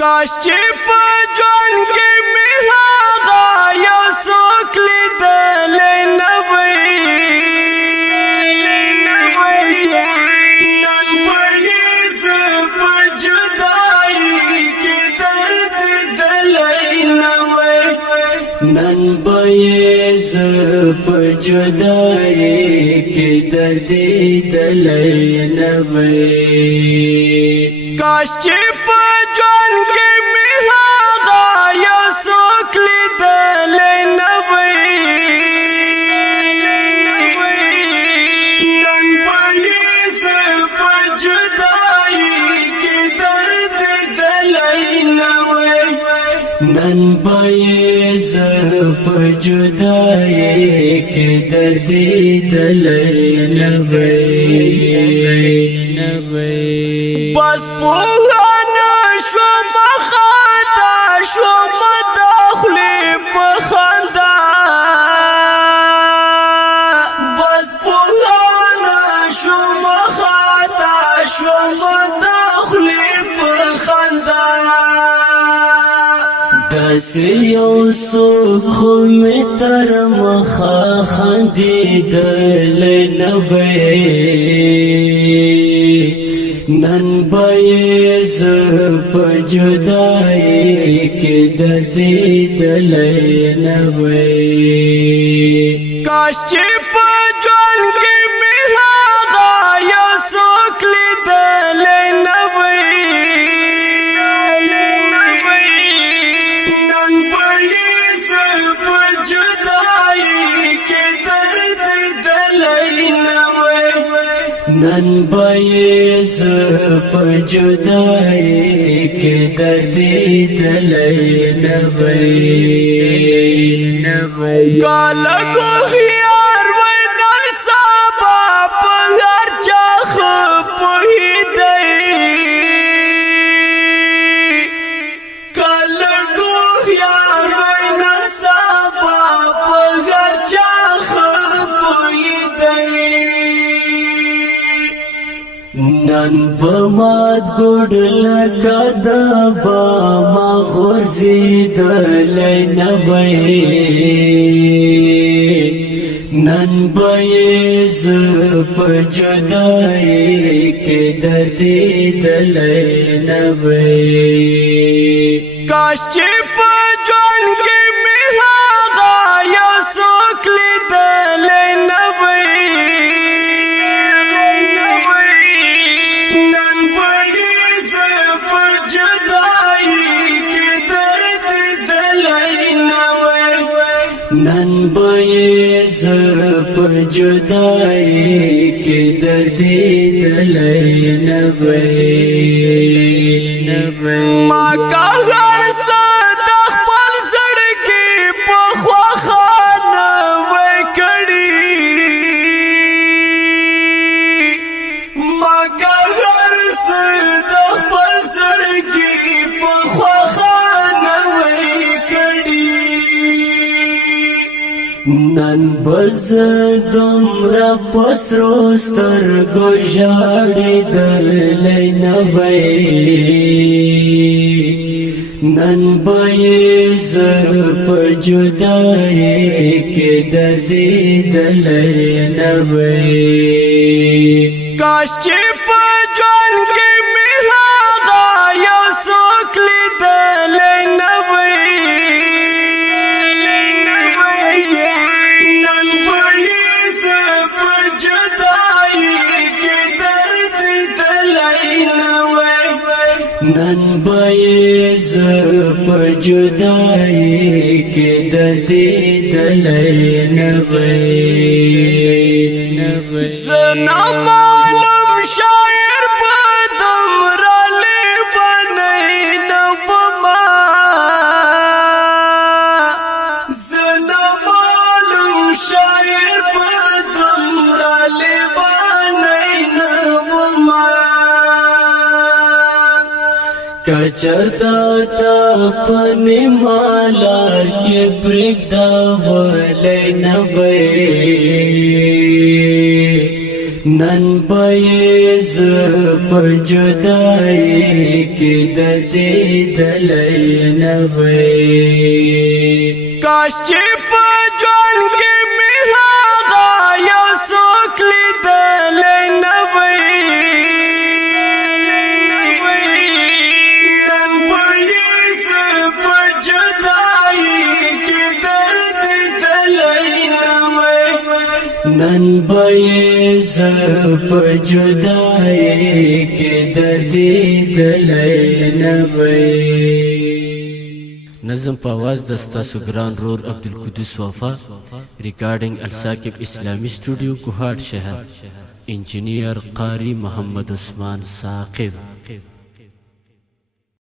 کاش چې په ژوند کې مې هغه یو څوک لیدلی نه وی نن به یې زه په جدایۍ کې درد لیدلی نه وی نن به یې زه په جدایۍ کې درد لیدلی نه وی کاش چې په ژوند کې مې هغه یو څوک لیدلی نه وی نن به یې زه په جدایۍ کې درد لیدلی نه وی نن به یې زه په جدایۍ کې درد لیدلی نه وی بس پوهانه شوم خطا شوم د خولې په خندا بس پوهانه شوم خطا شوم د خولې په خندا داسې یو څوک خو مې تر مخه خندېدلی نه وی نن به یې زه په جدایۍ کې درد لیدلی نه وی کاش چې په ژوند کې مې هغه یو څوک لیدلی نه وی نن به یې زه په جدایۍ کې درد لیدلی نه وی نن به یې زه په جدایۍ کې درد لیدلی نه وی کاله هوښیار وی نن سبا په هر چا ښه پوهېدی کاله هوښیار وی نن سبا په هر چا ښه پوهېدی نن به مات ګوډ لکه د باما غورځېدلی نه وی نن به یې زه په جدایۍ کې دردېدلی نه وی کاش چې په ژوند کې مې هغه یو څوک لیدلی نه وی نن به یې زه په جدایۍ کې دردېدلی نه وی ما که هر څه د خپل زړګي په خواښه نه وی کړي ما که هر څه د خپل زړګي په خواښه نه وی کړي نن به زه دومره په سرو سترګو ژاړېدلی نه وی نن به یې زه په جدایۍ کې دردېدلی نه وی کاش چې په ژوند کې مې هغه یو څوک لیدلی نه وی نن به یې زه په جدایۍ کې دردېدلی نه وی زه نامعلوم شاعر په دومره لیونی نه ومه زه نامعلوم شاعر په دومره لیونی نه ومه کچرتا تا پنی مالار کې پرېږدولی نه وی نن به زه په جدایۍ کې د دې دلی نه وی کاش چې په ژوند کې مې هغه یو څوک لیدلی نه وی نن به زه په جدایۍ کې درد دلی نه وی نن به زه په جدایۍ کې درد دلی نه وی نظم په आवाज د ستاسو ګران رور عبدالقدوس وفا ریکارډینګ الساکب اسلامی سټوډیو کوهاټ شهر انجینیر قاری محمد عثمان ثاقب